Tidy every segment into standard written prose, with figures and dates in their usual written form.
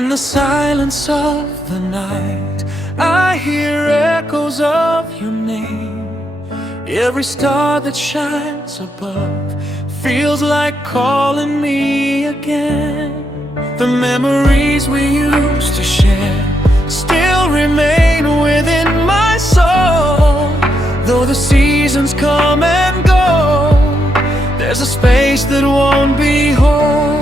In the silence of the night, I hear echoes of your name. Every star that shines above feels like calling me again. The memories we used to share still remain within my soul. Though the seasons come and go, there's a space that won't be whole.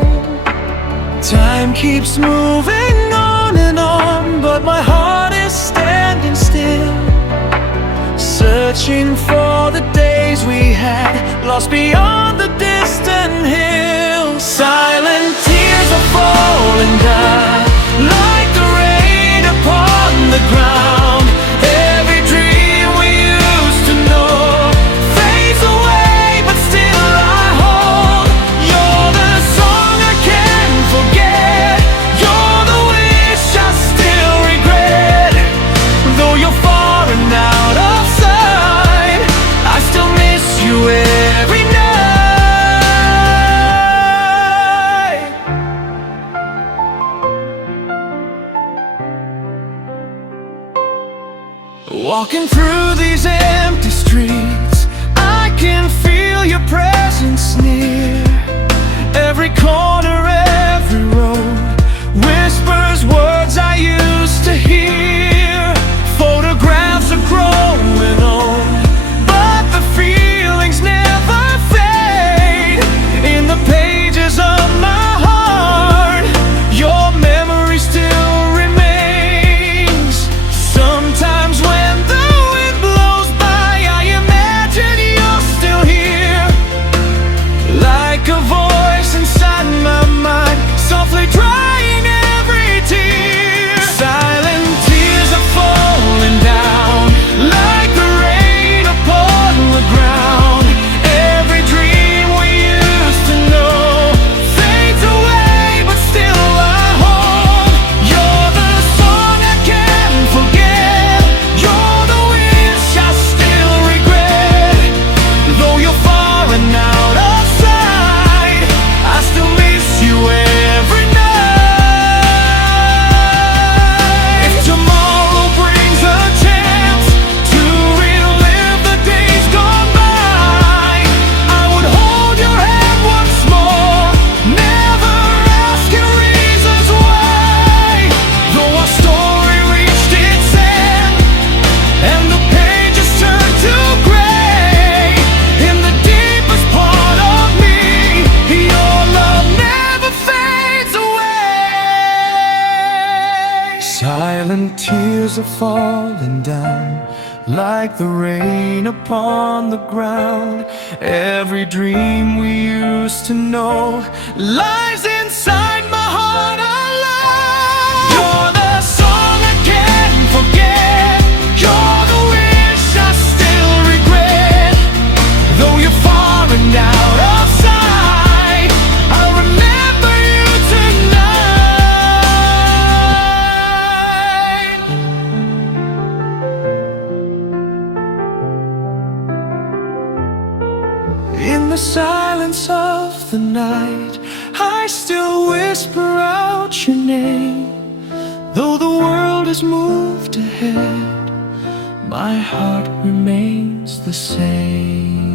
Time keeps moving on and on, but my heart is standing still, searching for the days we had, lost beyond the distant hills. Silent tears are falling down like the rain upon the ground. Every dream we used to know fades away, but still I hold. You're the song I can't forget. You're the wish I still regret. Though you're far and out of sight, I still miss you every night. Walking through these empty streets, I can feel your presence near. Every corner, every road whispers words I used to hear. Photographs are growing old, but the feelings never fade. In the pages of my heart, your memory still remains. Sometimes when the wind blows by, I imagine you're still here, like a voice inside my mind, softly drying every tear. Silent tears are falling down like the rain upon the ground. Every dream we used to know fades away, but still I hold. You're the song I can't forget. You're the wish I still regret. Though you're far and out of sight, I still miss you every night. If tomorrow brings a chance to relive the days gone by, I would hold your hand once more, never asking reasons why. Though our story reached its end and the pages turned to gray, in the deepest part of me, your love never fades away. Silent tears are falling down like the rain upon the ground. Every dream we used to know lies inside my heart alone. You're the song I can't forget. You're the wish I still regret. Though you're far and out of sight, I remember you tonight. In the silence of the night, I still whisper out your name. Though the world has moved ahead, my heart remains the same.